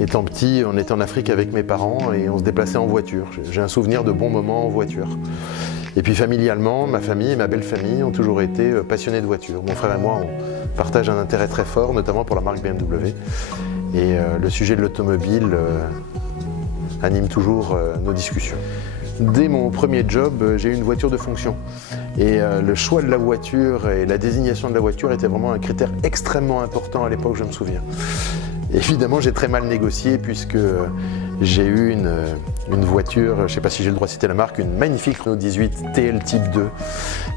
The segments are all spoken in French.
Étant petit, on était en Afrique avec mes parents et on se déplaçait en voiture. J'ai un souvenir de bons moments en voiture. Et puis familialement, ma famille et ma belle famille ont toujours été passionnés de voitures. Mon frère et moi, on partage un intérêt très fort, notamment pour la marque BMW. Et le sujet de l'automobile anime toujours nos discussions. Dès mon premier job, j'ai eu une voiture de fonction. Et le choix de la voiture et la désignation de la voiture était vraiment un critère extrêmement important à l'époque, je me souviens. Évidemment, j'ai très mal négocié puisque j'ai eu une voiture, je ne sais pas si j'ai le droit de citer la marque, une magnifique Renault 18 TL Type 2.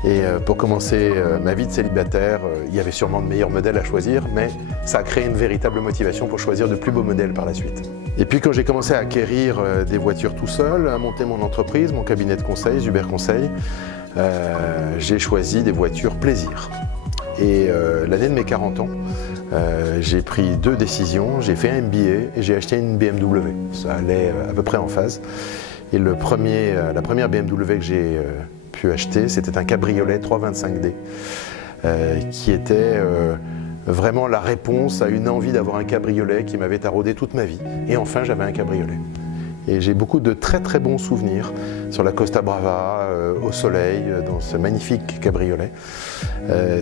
Et pour commencer ma vie de célibataire, il y avait sûrement de meilleurs modèles à choisir, mais ça a créé une véritable motivation pour choisir de plus beaux modèles par la suite. Et puis quand j'ai commencé à acquérir des voitures tout seul, à monter mon entreprise, mon cabinet de conseil, Zuber Conseil, j'ai choisi des voitures plaisir. Et l'année de mes 40 ans, j'ai pris 2 décisions, j'ai fait un MBA et j'ai acheté une BMW. Ça allait à peu près en phase. Et la première BMW que j'ai pu acheter, c'était un cabriolet 325D qui était vraiment la réponse à une envie d'avoir un cabriolet qui m'avait taraudé toute ma vie. Et enfin, j'avais un cabriolet. Et j'ai beaucoup de très très bons souvenirs sur la Costa Brava, au soleil, dans ce magnifique cabriolet.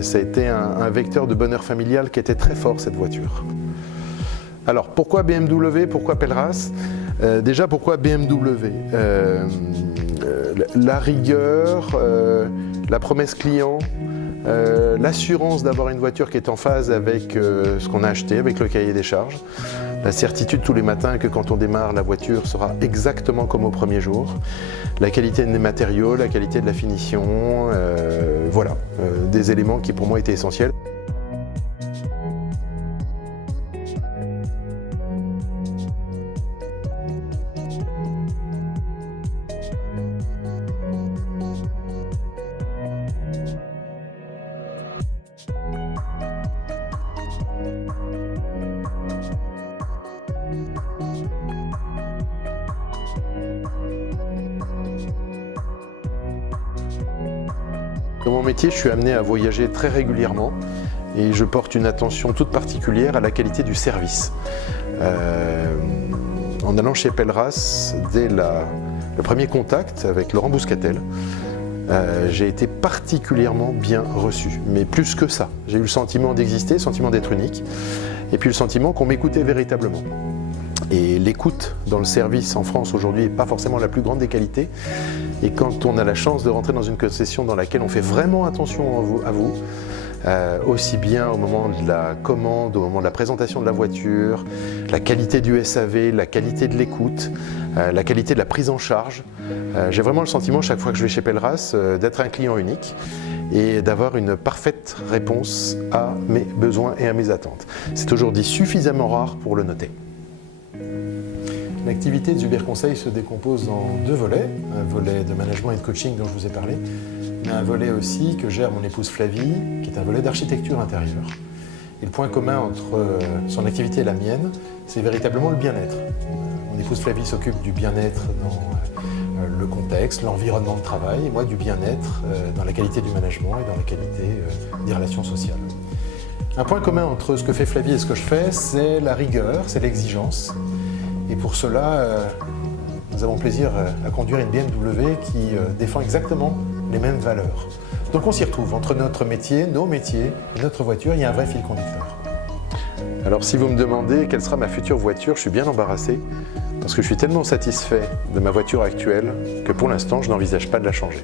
Ça a été un vecteur de bonheur familial qui était très fort, cette voiture. Alors pourquoi BMW, pourquoi Pelleras? Déjà pourquoi BMW? La rigueur, la promesse client, l'assurance d'avoir une voiture qui est en phase avec ce qu'on a acheté, avec le cahier des charges. La certitude tous les matins que quand on démarre, la voiture sera exactement comme au premier jour. La qualité des matériaux, la qualité de la finition, voilà, des éléments qui pour moi étaient essentiels. Dans mon métier, je suis amené à voyager très régulièrement et je porte une attention toute particulière à la qualité du service. En allant chez Pelleras, dès le premier contact avec Laurent Bouscatel, j'ai été particulièrement bien reçu. Mais plus que ça, j'ai eu le sentiment d'exister, le sentiment d'être unique et puis le sentiment qu'on m'écoutait véritablement. Et l'écoute dans le service en France aujourd'hui n'est pas forcément la plus grande des qualités. Et quand on a la chance de rentrer dans une concession dans laquelle on fait vraiment attention à vous, aussi bien au moment de la commande, au moment de la présentation de la voiture, la qualité du SAV, la qualité de l'écoute, la qualité de la prise en charge. J'ai vraiment le sentiment, chaque fois que je vais chez Pelleras, d'être un client unique et d'avoir une parfaite réponse à mes besoins et à mes attentes. C'est aujourd'hui suffisamment rare pour le noter. L'activité de Zuber Conseil se décompose en 2 volets, un volet de management et de coaching dont je vous ai parlé, mais un volet aussi que gère mon épouse Flavie, qui est un volet d'architecture intérieure. Et le point commun entre son activité et la mienne, c'est véritablement le bien-être. Mon épouse Flavie s'occupe du bien-être dans le contexte, l'environnement de travail, et moi du bien-être dans la qualité du management et dans la qualité des relations sociales. Un point commun entre ce que fait Flavie et ce que je fais, c'est la rigueur, c'est l'exigence. Et pour cela, nous avons plaisir à conduire une BMW qui défend exactement les mêmes valeurs. Donc on s'y retrouve, entre notre métier, nos métiers et notre voiture, il y a un vrai fil conducteur. Alors si vous me demandez quelle sera ma future voiture, je suis bien embarrassé parce que je suis tellement satisfait de ma voiture actuelle que pour l'instant, je n'envisage pas de la changer.